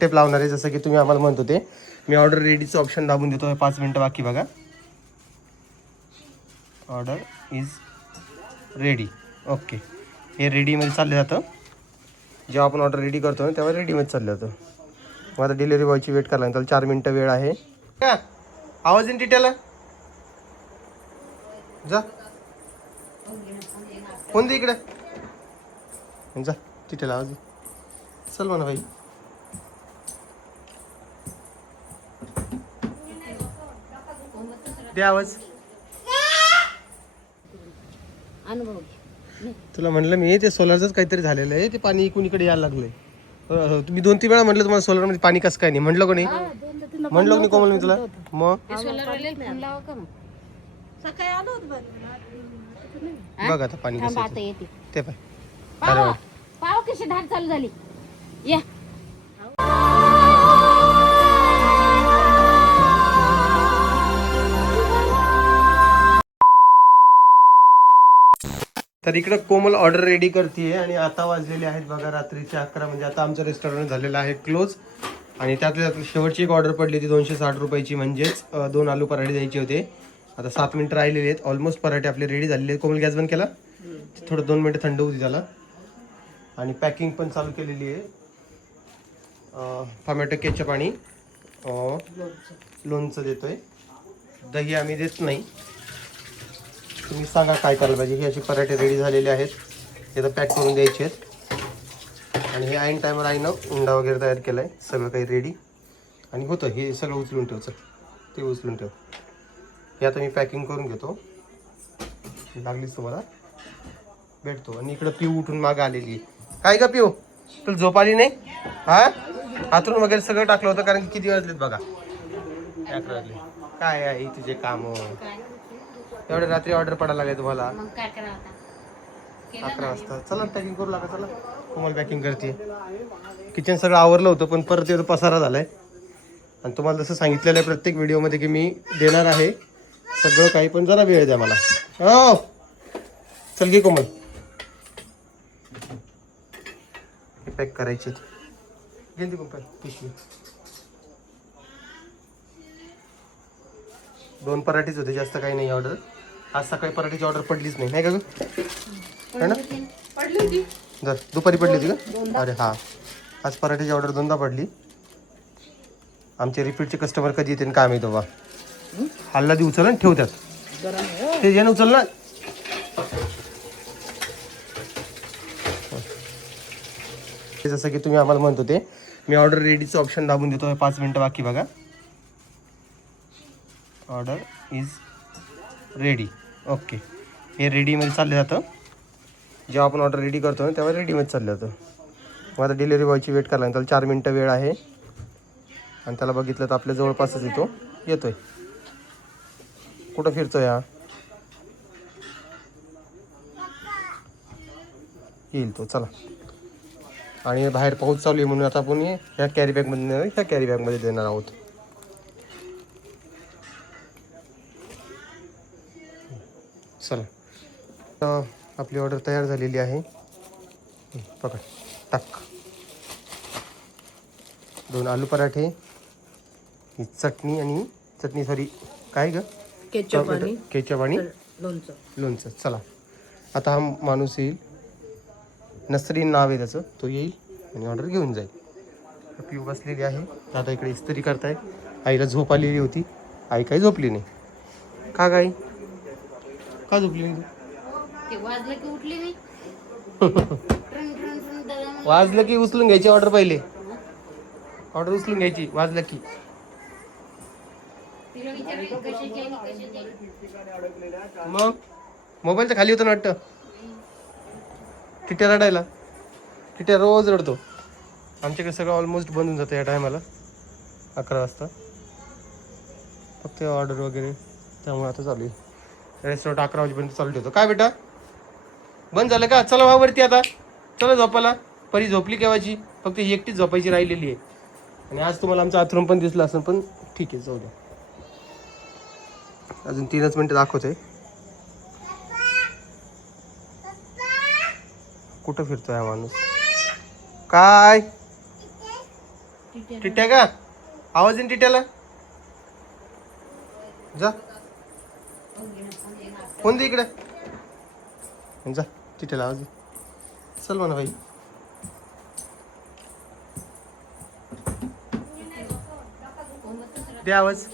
Tape लावणार आहे जसं की तुम्ही आम्हाला म्हणत होते. मी ऑर्डर रेडीचं ऑप्शन दाबून देतो. 5 मिनटं बाकी बघा. Order is ready. ओके, हे रेडीमध्ये चाललं जातं. जेव्हा आपण ऑर्डर रेडी करतो ना तेव्हा रेडीमध्ये चाललं जातं. मग आता डिलिव्हरी बॉयची वेट करायला त्याला 4 मिनटं वेळ आहे का. आवाज येईन टिट्याला जा, फोन दे इकडे जा. टिट्याला आवाज दे. चल म्हणा भाई. दे आवाज. अनुभव तुला म्हणलं मी ते सोलरचंच काहीतरी झालेलं आहे. ते पाणी इकडून इकडे यायला लागलंय. तुम्ही 2-3 वेळा म्हटलं तुम्हाला सोलरमध्ये पाणी कसं काय नाही म्हणलं कोणी. म्हणलं कोणी कोमल मी तुला. मग सकाळी आलो होतो बघ आता पाणी कसं आता येतं. येते ते पाय पाव पाव कशी धाड चालू झाली. या तर इकडं कोमल ऑर्डर रेडी करते आणि आता वाजलेले आहेत बघा रात्रीचे 11. म्हणजे आता आमचं रेस्टॉरंट झालेलं आहे क्लोज. आणि त्यातल्या शेवटची एक ऑर्डर पडली होती 260 रुपयाची, म्हणजेच 2 आलू पराठे द्यायचे होते. आता 7 मिनिटं राहिलेले आहेत. ऑलमोस्ट पराठे आपले रेडी झालेले आहेत. कोमल गॅस बंद केला. थोडं 2 मिनिटं थंड होती त्याला. आणि पॅकिंग पण चालू केलेली आहे. टोमॅटो केचप आणि लोणचं देतोय. दही आम्ही देत नाही. तुम्ही सांगा काय करायला पाहिजे. हे असे पराठे रेडी झालेले आहेत. हे तर पॅक करून द्यायचे आहेत. आणि हे ऐन टायमर आईनं उंडा वगैरे तयार केला आहे. सगळं काही रेडी आणि होतं. हे सगळं उचलून ठेव. चल ते उचलून ठेव. हे आता मी पॅकिंग करून घेतो. लागलीच तुम्हाला भेटतो. आणि इकडं पिऊ उठून मागं आलेली आहे. काय का पिऊ, तुला झोप आली नाही. हा हातरून वगैरे सगळं टाकलं होतं कारण की किती वाजलेत बघा. 11 वाजले. काय आहे तुझे काम. एवढ्या रात्री ऑर्डर पडायला लागले तुम्हाला. मग काय करावं आता. 11 वाजता. चला पॅकिंग करू लागा. चला तुम्हाला पॅकिंग करते. किचन सगळं आवरलं होतं पण परत येतो पसारा झालाय. आणि तुम्हाला जसं सांगितलेलं आहे प्रत्येक व्हिडिओमध्ये की मी देणार आहे सगळं काही, पण जरा वेळ द्या मला. हो चल घे कोमल. हे पॅक करायचे. घेऊन ती कोमल पिशवी. 2 पराठीच होते, जास्त काही नाही ऑर्डर. आज सकाळी पराठीची ऑर्डर पडलीच नाही का ग. है ना. पडली होती जर दुपारी पडली होती का. अरे हा, आज पराठीची ऑर्डर 2दा पडली. आमचे रिपीटचे कस्टमर कधी येते काय माहिती बा. हल्ला दी उचल आणि ठेवतात. ते जे उचल ना. जसं की तुम्ही आम्हाला म्हणत होते. मी ऑर्डर रेडीचं ऑप्शन दाबून देतो. 5 मिनटं बाकी बघा. Order is ready. ओके, हे रेडीमध्ये चाललं जातं. जेव्हा आपण ऑर्डर रेडी करतो ना तेव्हा रेडीमध्ये चाललं जातं. मग आता डिलिव्हरी बॉयची वेट करायला त्याला 4 मिनटं वेळ आहे. आणि त्याला बघितलं तर आपल्या जवळपासच येतोय. कुठं फिरतोय हा. येईल तो. चला. आणि बाहेर पाऊस चालू आहे म्हणून आता आपण ह्या कॅरी बॅगमध्ये ह्या कॅरी बॅगमध्ये देणार आहोत. चला. तर आपली ऑर्डर तयार झालेली आहे. पकड टाक. 2 आलू पराठे, ही चटणी आणि चटणी सॉरी काय ग केचप आणि लोणचं. चला आता हा माणूस येईल. नसरीन नाव आहे त्याचं. तो येईल आणि ऑर्डर घेऊन जाईल. पिऊ बसलेली आहे. दादा इकडे इस्त्री करताय. आईला झोप आलेली होती. आई काही झोपली नाही. का गाई का झोपली नाही. ते वाजलं की उठली मी. वाजलं की उचलून घ्यायची ऑर्डर. पहिले ऑर्डर उचलून घ्यायची. वाजलं की मग मोबाईलच्या खाली होतं ना वाटतं. टिट्या रडायला. टिट्या रोज रडतो. आमच्याकडे सगळं ऑलमोस्ट बंद होऊन जातं या टायमाला 11 वाजता. फक्त ऑर्डर वगैरे त्यामुळे आता चालू आहे. रेस्टॉरंट 11 वाजेपर्यंत चालू ठेवतो. काय बेटा बंद झालं का. चला वावरती आता. चला झोपायला. परी झोपली केव्हाची. फक्त ही एकटीच झोपायची राहिलेली आहे. आणि आज तुम्हाला आमचा आथरूम पण दिसला असेल, पण ठीक आहे जाऊ द्या. अजून 3च मिनिटं दाखवतोय. कुठं फिरतोय हा माणूस. काय टिट्या का आवाज येईन टिट्याला जा फोन दे इकडे जा टिट्याला आवाज दे चल म्हणा भाई दे आवाज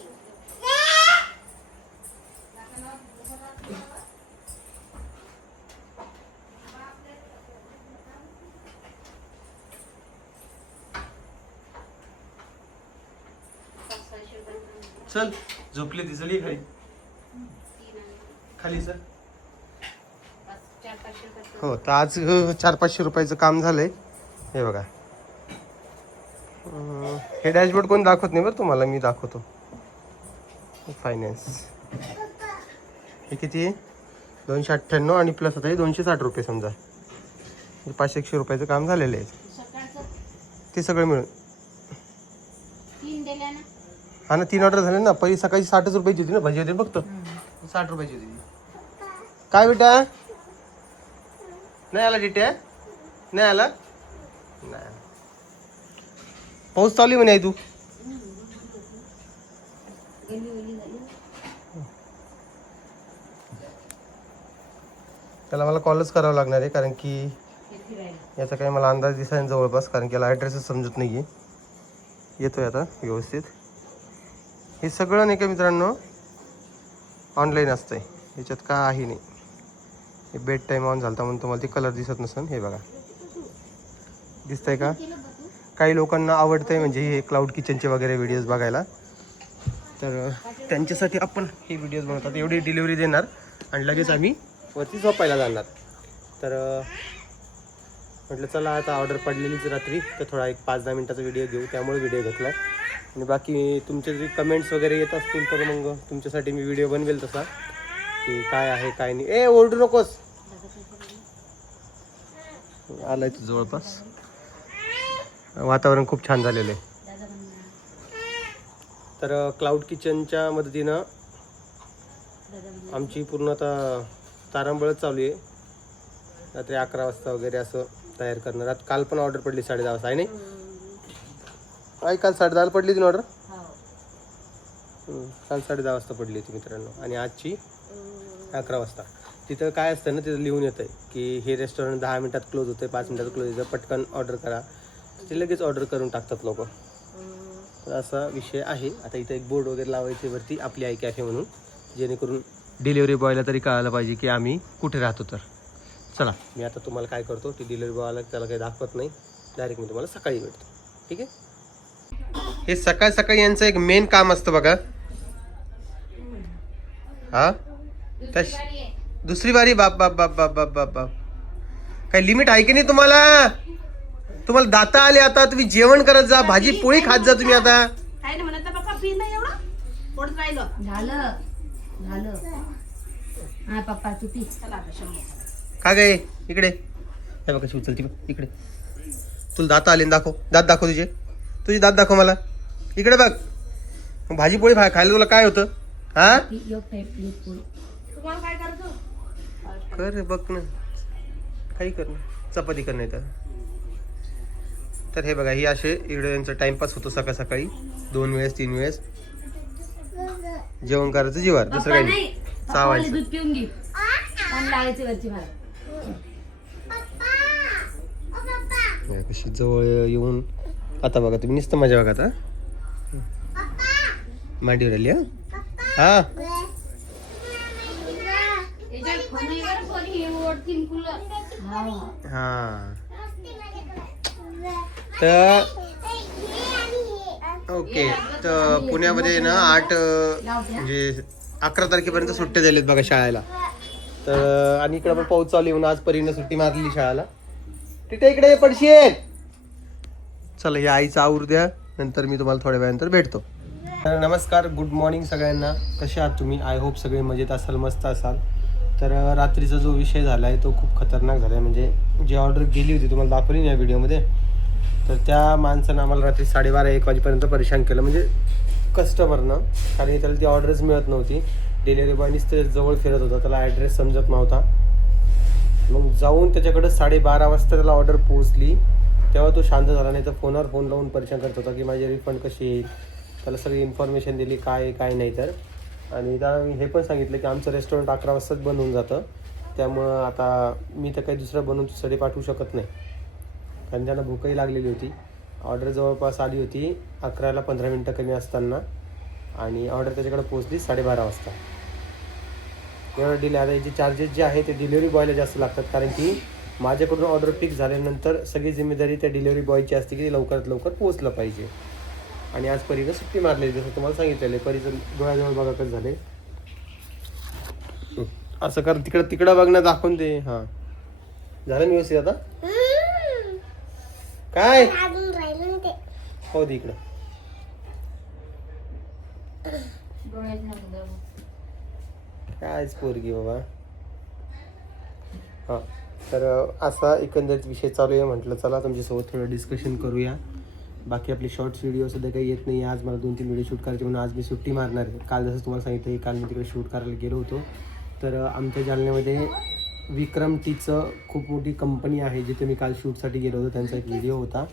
चल झोपली ती चली खाली खाली सर हो तर आज 400-500 रुपयाचं काम झालंय हे बघा हे डॅशबोर्ड कोण दाखवत नाही बरं तुम्हाला मी दाखवतो फायनान्स हे किती आहे 298 आणि प्लस आता हे 260 रुपये समजा 500-100 रुपयाचं काम झालेलं आहे ते सगळं मिळून हा ना 3 ऑर्डर झाले ना पहिली सकाळी 60 रुपयाची होती ना भाजी होती फक्त 60 रुपयाची होती काय बेटा नाही आला डिट्या नाही आला नाही पाऊस चालू म्हणे आहे तू त्याला मला कॉलच करावा लागणार आहे कारण की याचा काही मला अंदाज दिसायला जवळपास कारण की याला ॲड्रेसच समजत नाही आहे येतोय आता व्यवस्थित हे सगळं नाही का मित्रांनो ऑनलाईन असतंय याच्यात काही नाही हे बेड टाईम ऑन झाला म्हणून तुम्हाला ते कलर दिसत नसेल हे बघा दिसतंय का काही लोकांना आवडतंय म्हणजे हे क्लाउड किचनचे वगैरे व्हिडिओज बघायला तर त्यांच्यासाठी आपण हे व्हिडिओज बनवतात एवढी डिलिव्हरी देणार आणि लगेच आम्ही वरती झोपायला जाणार तर म्हटलं चला आता ऑर्डर पडलेलीच रात्री तर थोडा एक 5-10 मिनिटाचा व्हिडिओ घेऊ त्यामुळे व्हिडिओ घेतला आणि बाकी तुमचे जे कमेंट्स वगैरे येत असतील तर मग तुमच्यासाठी मी व्हिडिओ बनवेल तसा की काय आहे काय नाही ए ओरडू नकोस आलाय तू जवळपास वातावरण खूप छान झालेलं आहे तर क्लाउड किचनच्या मदतीनं आमची पूर्ण आता तारांबळच चालू आहे रात्री 11 वाजता वगैरे असं तयार करणार आता काल पण ऑर्डर पडली 10:30 वाजता आहे नाही आई काल 10:30 पडली ती ऑर्डर काल 10:30 वाजता पडली होती मित्रांनो आणि आजची 11 वाजता तिथं काय असतं ना तिथं लिहून येतं की हे रेस्टॉरंट 10 मिनिटात क्लोज होतं 5 मिनिटात क्लोज होतं पटकन ऑर्डर करा ते लगेच ऑर्डर करून टाकतात लोक तर असा विषय आहे आता इथं एक बोर्ड वगैरे लावायचे वरती आपली आई कॅफे म्हणून जेणेकरून डिलिव्हरी बॉयला तरी कळायला पाहिजे की आम्ही कुठे राहतो तर चला मी आता तुम्हाला काय करतो ती डिलिव्हरी बॉयला त्याला काही दाखवत नाही डायरेक्ट मी तुम्हाला सकाळी भेटतो ठीक आहे हे सकाळ सकाळी यांचं एक मेन काम असतं बघा हा दुसरी बारी बाप बाप बाप बाप बाप बाप बाप काही लिमिट आहे की नाही तुम्हाला दाता आले आता तुम्ही जेवण करत जा भाजी पोळी खात जा तुम्ही आता काय नाही म्हणत पप्पा पी नाही एवढं पोट राहिलं झालं हा पप्पा तू पी चला आता शंभर का गे इकडे हे बघ कशी उचलती बघ इकडे तुला दात आले ना दात दाखव तुझे दात दाखव मला इकडे बघ मग भाजी पोळी खायला तुला काय होतं हा तुम्हाला काय करायचं कर बघ ना काही कर ना चपाती कर नाही तर हे बघा ही असे इकडे यांचा टाइमपास होतो सकाळ सकाळी 2 वेळेस 3 वेळेस जेवण करायचं जीवार दुसरं काही नाही चावायचं दूध पिऊन घे पाणी लावायचं वरची मला कशी जवळ येऊन आता बघा तुम्ही नुसतं मजा बघा आता मांडीवर आली हा हा तर ओके तर पुण्यामध्ये ना 8 म्हणजे 11 तारखेपर्यंत सुट्ट्या झाल्यात बघा शाळेला तर आणि इकडे पण पाऊस चालू येऊन आज परीनं सुट्टी मारलेली शाळेला तिथे इकडे पडशील चला या आईचा आवर द्या नंतर मी तुम्हाला थोड्या वेळानंतर भेटतो तर नमस्कार गुड मॉर्निंग सगळ्यांना कसे आहात तुम्ही आय होप सगळे मजेत असाल मस्त असाल तर रात्रीचा जो विषय झाला आहे तो खूप खतरनाक झाला आहे म्हणजे जी ऑर्डर गेली होती तुम्हाला दाखवली ना या व्हिडिओमध्ये तर त्या माणसानं आम्हाला रात्री 12:30-1 वाजेपर्यंत परेशान केलं म्हणजे कस्टमरनं कारण त्याला ती ऑर्डरच मिळत नव्हती डिलिव्हरी बॉयनीच ते जवळ फिरत होता त्याला ॲड्रेस समजत नव्हता मग जाऊन त्याच्याकडं 12:30 वाजता त्याला ऑर्डर पोहोचली तेव्हा तो शांत झाला, नाही तर फोनवर फोन लावून परेशान करत होता की माझी रिफंड कशी येईल. त्याला सगळी इन्फॉर्मेशन दिली काय आहे काय नाही तर. आणि त्याला मी हे पण सांगितलं की आमचं रेस्टॉरंट 11 वाजताच बंद होऊन जातं, त्यामुळं आता मी तर काही दुसरं बनवून तुझ्यासाठी पाठवू शकत नाही. कारण त्यांना भूकही लागलेली होती. ऑर्डर जवळपास आली होती 11ला 15 मिनटं कमी असताना आणि ऑर्डर त्याच्याकडे पोहोचली 12:30 वाजता. एवढं डिले. आता याचे चार्जेस जे आहे ते डिलिव्हरी बॉयला जास्त लागतात, कारण की माझ्याकडून ऑर्डर पिक झाल्यानंतर सगळी जिम्मेदारी त्या डिलिव्हरी बॉयची असते की लवकरात लवकर पोहोचलं पाहिजे. आणि आज परीनं सुट्टी मारलेली, जसं तुम्हाला सांगितलेलं आहे. परीचं डोळ्याजवळ बघा कसं झाले. असं कर, तिकडं बघणं दाखवून दे. हां झालं व्यवस्थित आता काय हो दे इकडं. कायच पोरगी बाबा. हां तर असा एकंदरीत विषय चालू आहे. म्हटलं चला तुमच्यासोबत थोडं डिस्कशन करूया. बाकी आपली शॉर्ट्स व्हिडिओ सध्या काही येत नाही. आज मला 2-3 व्हिडिओ शूट करायचे म्हणून आज मी सुट्टी मारणार आहे. काल जसं तुम्हाला सांगितलं काल मी तिकडे शूट करायला गेलो होतो. तर आमच्या जालन्यामध्ये विक्रम टीचं खूप मोठी कंपनी आहे जिथे मी काल शूटसाठी गेलो होतो. त्यांचा एक व्हिडिओ होता.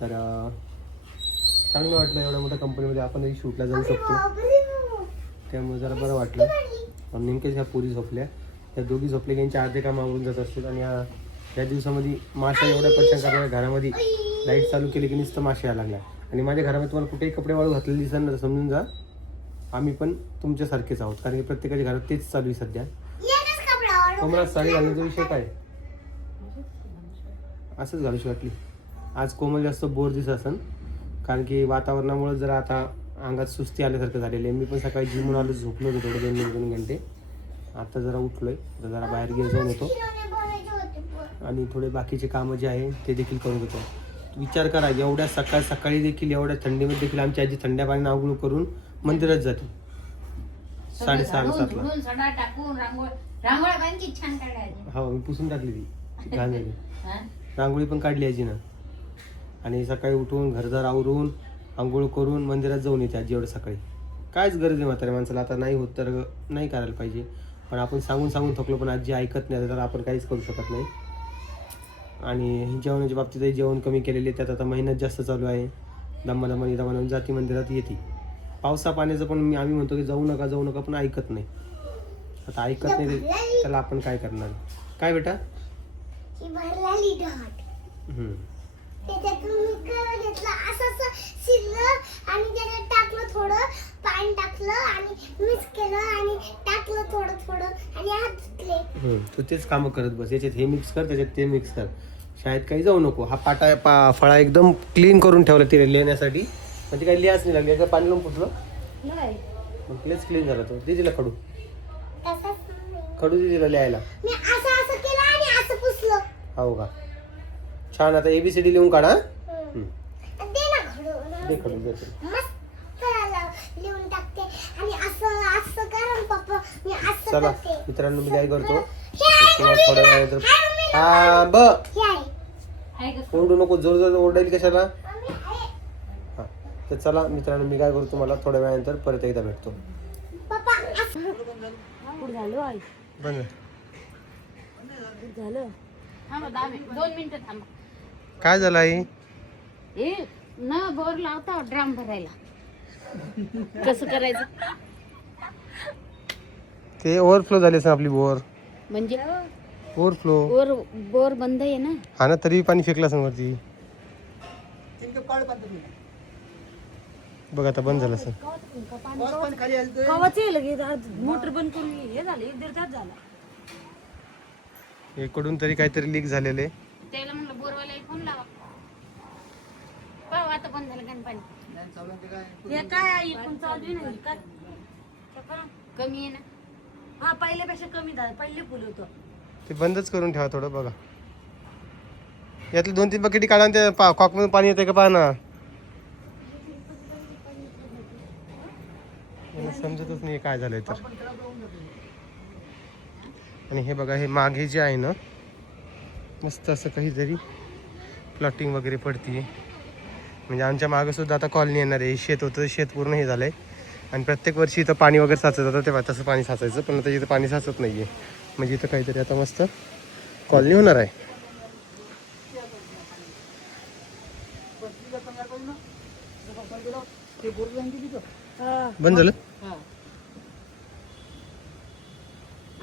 तर चांगलं वाटलं, एवढ्या मोठ्या कंपनीमध्ये आपणही शूटला जाऊ शकतो, त्यामुळे जरा बरं वाटलं. नेमकेच ह्या पोरी झोपल्या, त्या दोघी झोपल्या की यांच्या अर्धे काम आवरून जात असतील. आणि या दिवसामध्ये माशा एवढ्या परेशान करणाऱ्या घरामध्ये लाईट चालू केली की नुसतं माशा यायला लागल्या. आणि माझ्या घरामध्ये तुम्हाला कुठेही कपडे वाळू घातलेले दिसणार तर समजून जा आम्ही पण तुमच्यासारखेच आहोत, कारण की प्रत्येकाच्या घरात तेच चालू आहे सध्या. कोमला साडी घालण्याचा विषय काय असंच घालूशी वाटली आज. कोमल जास्त बोर दिसत असन, कारण की वातावरणामुळे जरा आता अंगात सुस्ती आल्यासारखं झालेलं आहे. मी पण सकाळी जिमून आलो, झोपलो होतो थोडं 2 घंटे. आता जरा उठलोय, तर जरा बाहेर गेलो जाऊन येतो आणि थोडे बाकीचे कामं जे आहे ते देखील करून घेतो. विचार करा, एवढ्या सकाळी देखील एवढ्या थंडीमध्ये देखील आमची आजी थंड्या पाण्याने आंघोळ करून मंदिरात जाते 6:30-7ला. हो मी पुसून टाकली ती घाण झाली. रांगोळी पण काढली आजी ना. आणि सकाळी उठून घरदार आवरून आंघोळ करून मंदिरात जाऊन येते आजी एवढं सकाळी. कायच गरज आहे म्हाताऱ्या माणसाला. आता नाही होत तर नाही करायला पाहिजे, पण आपण सांगून थकलो पण आजी ऐकत नाही, तर आपण काहीच करू शकत नाही. आणि जेवणाच्या बाबतीतही जेवण कमी केलेले, त्यात आता मेहनत जास्त चालू आहे. दमादमाने जाती मंदिरात येते. पावसा पाण्याचं पण आम्ही म्हणतो की जाऊ नका पण ऐकत नाही. आता ऐकत नाही त्याला आपण काय करणार. काय बेटा त्याच्यातून घेतलं असं शिरलं आणि त्याच्यात टाकलं, थोडं पाणी टाकलं आणि मिक्स केलं आणि टाकलं थोडं आणि हात धुतले. तू तेच कामं करत बस. याच्यात हे मिक्स कर, त्याच्यात ते मिक्स कर. शाळेत काही जाऊ नको. हा फळा एकदम क्लीन करून ठेवला तिने लिहिण्यासाठी, म्हणजे काही लिहाच नाही लागली. एकदा पाणी लावून पुसलं मग प्लेस क्लीन झाला. तो दे तिला खडू दे तिला लिहायला. मी असं केलं आणि असं पुसलं. हो का, छान. आता ABCD लिहून काढा. दे खडू दे. मस्त लिहून टाकते आणि असं करा पप्पा. मी असं चला करते. मित्रांनो, मी काय करतो तुम्हाला थोड्या वेळात. ओरडू नको, जोर ओरडायला कशाला. हा तर चला मित्रांनो, मी काय करतो तुम्हाला थोड्या वेळानंतर परत एकदा भेटतो. बंद झालं. थांबा 2 मिनिटं थांबा. काय झालं आई. हे न बोर लावता ड्राम भरायला कसं करायचं. ते ओव्हरफ्लो झाले असं आपली बोर. म्हणजे ओव्हरफ्लो बोर बंद आहे ना. हा ना, तरी पाणी फेकलं असं वरती. बघ आता बंद झालं असं. मोटर बंद करून हे झालं 1-1.5 तास झाला. इकडून तरी काहीतरी लीक झालेले. त्याला म्हणलं बोरवाला फोन लावा. पाहू आता बंद झालं का पाणी. हे काय आहे पण चालू आहे नाही काय कमी आहे ना. हा पहिल्यापेक्षा कमी झालं. पहिले फुल होतं ते बंदच करून ठेवा थोडं. बघा यातले 2-3 बकेटी काढा आणि त्या कॉकमधून पाणी येते का पाहा ना. समजतच नाही काय झालंय तर. आणि हे बघा, हे मागे जे आहे ना मस्त असं काहीतरी प्लॉटिंग वगैरे पडतीये. म्हणजे आमच्या मागं सुद्धा आता कॉलनी येणार आहे. शेत होतं, शेत पूर्ण हे झालंय. आणि प्रत्येक वर्षी इथं पाणी वगैरे साचत जातं, तेव्हा तसं पाणी साचायचं, पण आता इथं पाणी साचत नाहीये. म्हणजे इथं काहीतरी आता मस्त कॉलनी होणार आहे. बंद झालं. हा.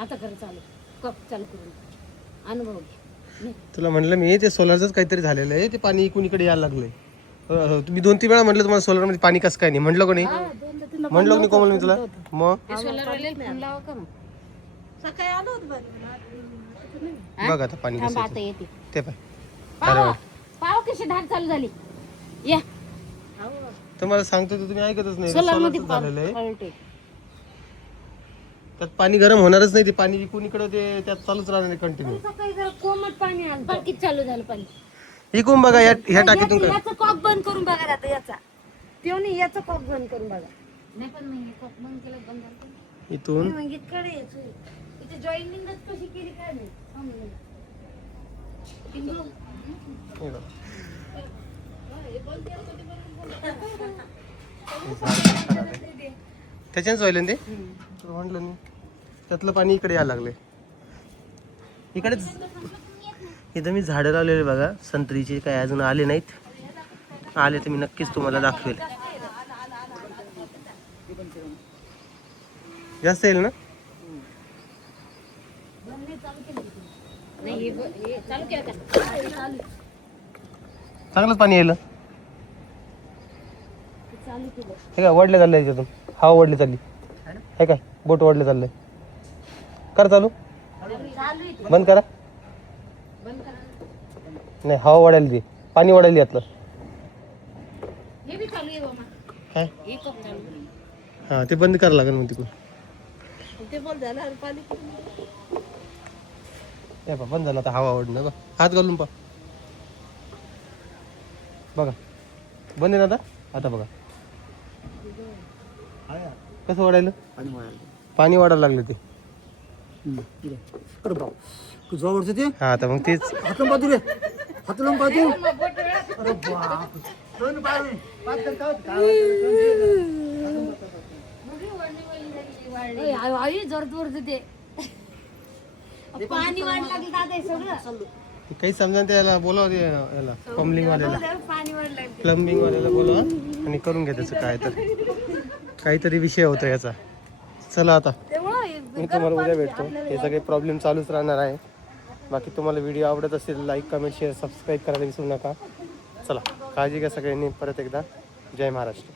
आता कर चालू कप चालू करून अनुभव घे. तुला म्हणलं मी ते सोलरचंच काहीतरी झालेलं आहे, ते पाणी इकडून इकडे यायला लागलंय. तुम्ही 2-3 वेळा म्हटलं तुम्हाला सोलर मध्ये पाणी कसं काय नाही, म्हटलं कोणी म्हणलं कोणी कोमल मी तुला. मग सोलरवाले फोन लावा का मग? सकाळी आलो होतो बघ आता पाणी थांबा, कसं आता येतं. येते. ते पाय पाव पाव कशी धार चालू झाली. या तुम्हाला सांगतो तर तुम्ही ऐकतच नाही. सोलर मध्ये सोलरचं झालेलं आहे, पलटे. त्यात पाणी गरम होणारच नाही. ते पाणी इकडून इकडे ते त्यात चालूच राहणार कंटिन्यू. सकाळी जरा कोमट पाणी आलं बाकीत चालू झालं पाणी. इकडून बघा, ह्या टाकीतून कर. याचं कॉक बंद करून बघा आता याचा त्यो नाही याचं कॉक बंद करून बघा. नाही पण मी कप बंद केलं, बंद झालं. इथून मग इकडे यायचं इथे जॉईनिंगच कशी केली काय नाही समजलं. टिंगू. हे बघ. त्याच्याच व्हायला ते म्हटलं मी, त्यातलं पाणी इकडे यायला लागले. इकडेच इथं मी झाडं लावलेले बघा संत्रीचे, काय अजून आले नाहीत. आले तर मी नक्कीच तुम्हाला दाखवेल. जास्त येईल ना. नाही हे चालू केलं का? चांगलंच पाणी यायला. चालू केलं हे काय वडले चाललंय त्याच्यातून, हवा वडली चालली. हे काय बोट वडले चाललंय. कर चालू, बंद करा. बंद करा. नाही हवा वडायला दे, पाणी वडायला यातलं. हे बी चालू आहे बाबा. काय हे कप चालू आहे. हां ते बंद करावं लागेल मग तिकडून. ते बोल झालं आणि पाणी हे पहा बंद झालं आता हवा ओढणं. बघ हात घालून पहा, बघा बंद आहे ना आता. आता बघा कसं ओढायला, पाणी वाढायला लागलं ते. हा आता मग तेच आई जोर जोर ते पाणी वाढ लागलं दादा हे सगळं ते काही समजा त्याला बोलाव, ते याला प्लंबिंग वाल्याला, पाणी वाढ लागलं प्लंबिंग वाल्याला बोलवा आणि करून घ्या त्याचं काय तर काहीतरी विषय होता याचा. चला आता मी तुम्हाला उद्या भेटतो. हे सगळे प्रॉब्लेम चालूच राहणार आहे. बाकी तुम्हाला व्हिडिओ आवडत असेल लाईक कमेंट शेअर सबस्क्राईब करायला विसरू नका. चला काळजी घ्या सगळ्यांनी. परत एकदा जय महाराष्ट्र.